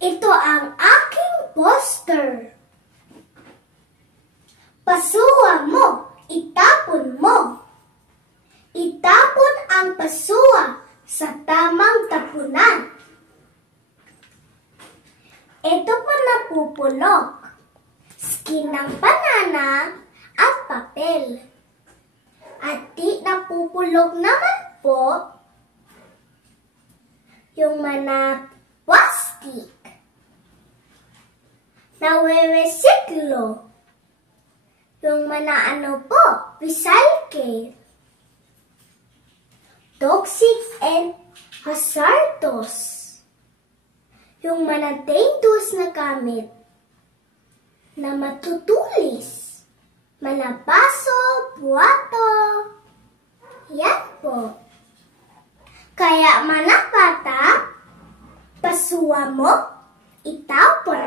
Ito ang aking poster. Pasuwa mo, itapon mo. Itapon ang pasuwa sa tamang tapunan. Ito po napupulok. Skin ng banana at papel. At di napupulok naman po yung mga plastic. Nawe-resiklo. Yung mga recycle. Toxic and hazardous. Yung mga dangerous na gamit na matutulis. Mga baso, buwato. Yan po. Kaya mga bata, pasuwa mo, itapon